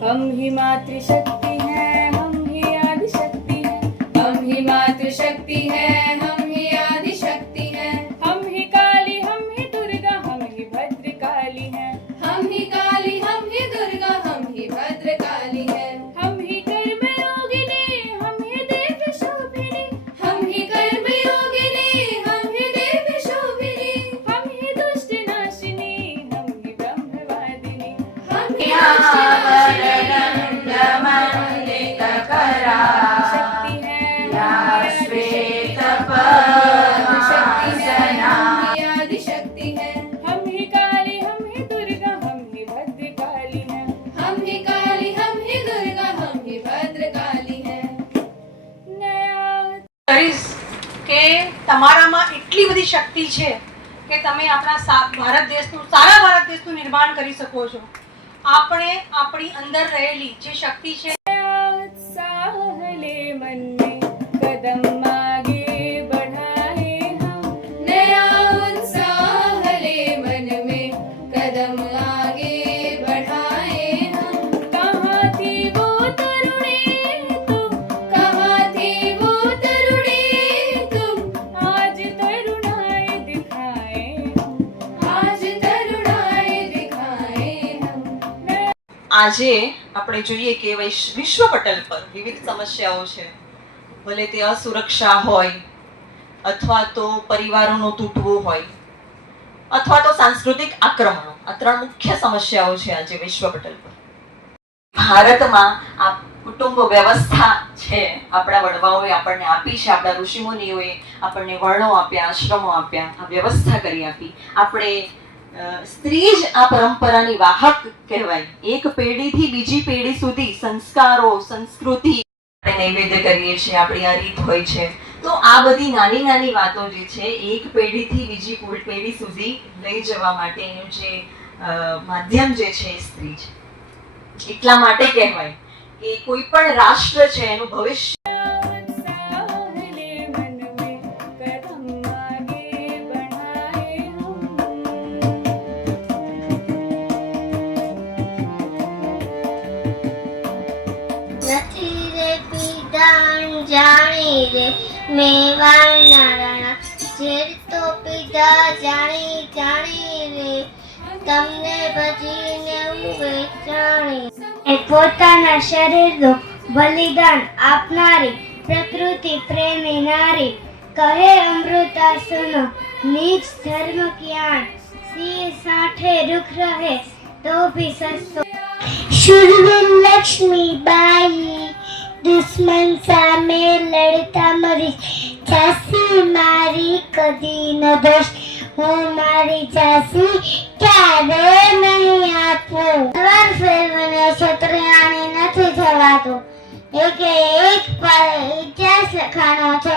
हम ही मातृशक्ति हैं, हम ही आदिशक्ति हैं। हम ही मातृशक्ति हैं, हम ही आदिशक्ति हैं। हम ही काली, हम ही दुर्गा, हम ही भद्रकाली हैं। हम ही काली, हम ही दुर्गा, हम ही भद्रकाली हैं। हम ही कर्मयोगिनी, हम ही देव शोभिनी। हम ही कर्मयोगिनी, हम ही देव शोभिनी। हम ही दुष्ट नाशिनी, हम ही ब्रह्मवादिनी। हम ही आदिशक्ति है। हम ही काली, हम ही दुर्गा, हम ही भद्रकाली हैं। हम ही काली, हम ही दुर्गा, हम ही भद्रकाली हैं। કહીશ કે તમારામાં એટલી બધી શક્તિ છે કે તમે આપણા ભારત દેશનું નિર્માણ કરી શકો છો। આપણે આપણી અંદર રહેલી જે શક્તિ છે उत्साह ले मन में कदम आगे बढ़ाए हम। नया उत्साह ले मन में कदम आगे बढ़ाए हम। कहाँ थी वो तरुणी तुम, कहाँ थी वो तरुणी तुम, आज तरुणाई दिखाए हम। आज तरुणाई दिखाए हम। આજે આપણે જોઈએ કે વિશ્વ પટલ પર વિવિધ સમસ્યાઓ છે, ભલે તે અસુરક્ષા હોય અથવા તો પરિવારોનો તૂટવો હોય અથવા તો સાંસ્કૃતિક આક્રમણો, આ ત્રણ મુખ્ય સમસ્યાઓ છે આજે વિશ્વ પટલ પર। ભારતમાં આ કુટુંબ વ્યવસ્થા છે, આપણા વડવાઓએ આપણને આપી છે, આપણા ઋષિમુનિઓએ આપણને વર્ણો આપ્યા, આશ્રમો આપ્યા, આ વ્યવસ્થા કરી આપી। આપણે સ્ત્રી જ આ પરંપરાની વાહક કહેવાય। એક પેઢીથી બીજી પેઢી સુધી સંસ્કારો, સંસ્કૃતિ નૈવેદ્ય કરીએ છીએ, આપણી આ રીત હોય છે। તો આ બધી નાની નાની વાતો જે છે એક પેઢીથી બીજી પેઢી સુધી લઈ જવા માટેનું જે માધ્યમ જે છે એ સ્ત્રી છે। એટલા માટે કહેવાય કે કોઈ પણ રાષ્ટ્ર છે એનું ભવિષ્ય જાણી રે મેવાડના રાણા, ઝેર તો પીધા જાણી જાણી રે, તમને ભજીને હું વેચાણી। એ પોતાના શરીરનું બલિદાન આપનારી પ્રકૃતિ પ્રેમી નારી, કહે અમૃતા સુનો નિજ ધર્મ જ્ઞાન, સિંહ સાઠે रुख रहे तो भी सस्तो। शूरवीर लक्ष्मीबाई दुश्मन सामे लड़ता मरी, झांसी मारी कदी न दोष, हूँ मारी झांसी क्यारे नहीं आपू। तलवार फेरवीने क्षत्रियाणी नथी थवातुं, एके एक पर इतिहास लखाणो छे,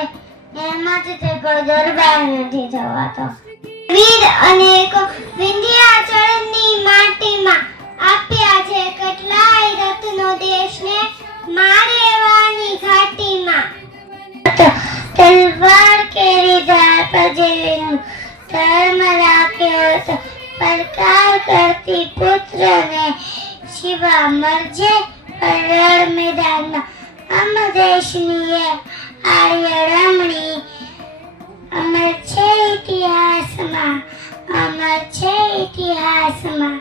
एमांथी ते कोई दरबार नथी थवातो। वीर अनेको विंध्याचलनी माटीमां आप्या छे કેટલાય રત્નો દેશને, मारे वानी घाटी मां तलवार केरी धार पर जेवीनु धर्म राख्यो तो प्रकार करती पुत्र ने, शिवा मरजे रण मैदान में। हम देशनी है आर्य रमणी, अमर छे इतिहास में, अमर छे इतिहास में।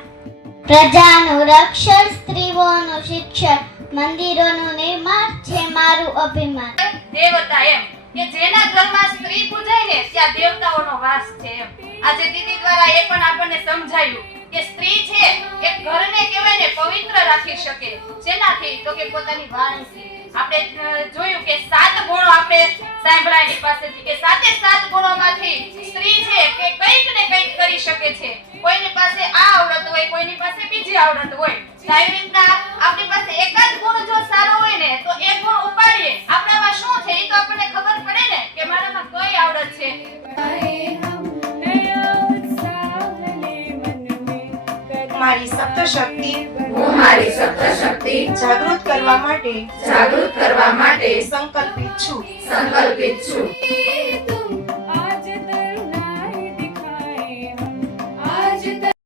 प्रजानु रक्षण, स्त्रीओनु शिक्षण, મંદિરોનું નિર્માણ છે મારું અભિમાન। દેવતા એમ કે જેના ઘરમાં સ્ત્રી પૂજાય ને ત્યાં દેવતાઓનો વાસ છે એમ। આજે દીદી દ્વારા એ પણ આપણને સમજાયું કે સ્ત્રી છે એ ઘરને કહેવાય ને પવિત્ર રાખી શકે। જેનાથી તો કે પોતાની વાણીથી। આપણે જોયું કે 7 ગુણો આપણે સાંભળ્યા એની પાસેથી કે 7 ગુણોમાંથી સ્ત્રી છે કે કંઈક ને કંઈક કરી શકે છે। કોઈની પાસે આ આવડત હોય, કોઈની પાસે બીજી આવડત હોય। આવી રીતના આપણી પાસે એક જ ગુણ જો સારો હોય ને તો એ ગુણ ઉપાડીએ, આપણામાં શું છે એ તો આપણને ખબર પડે ને કે મારામાં કઈ આવડત છે। મારી સપ્તશક્તિ જાગૃત કરવા માટે સંકલ્પિત છું।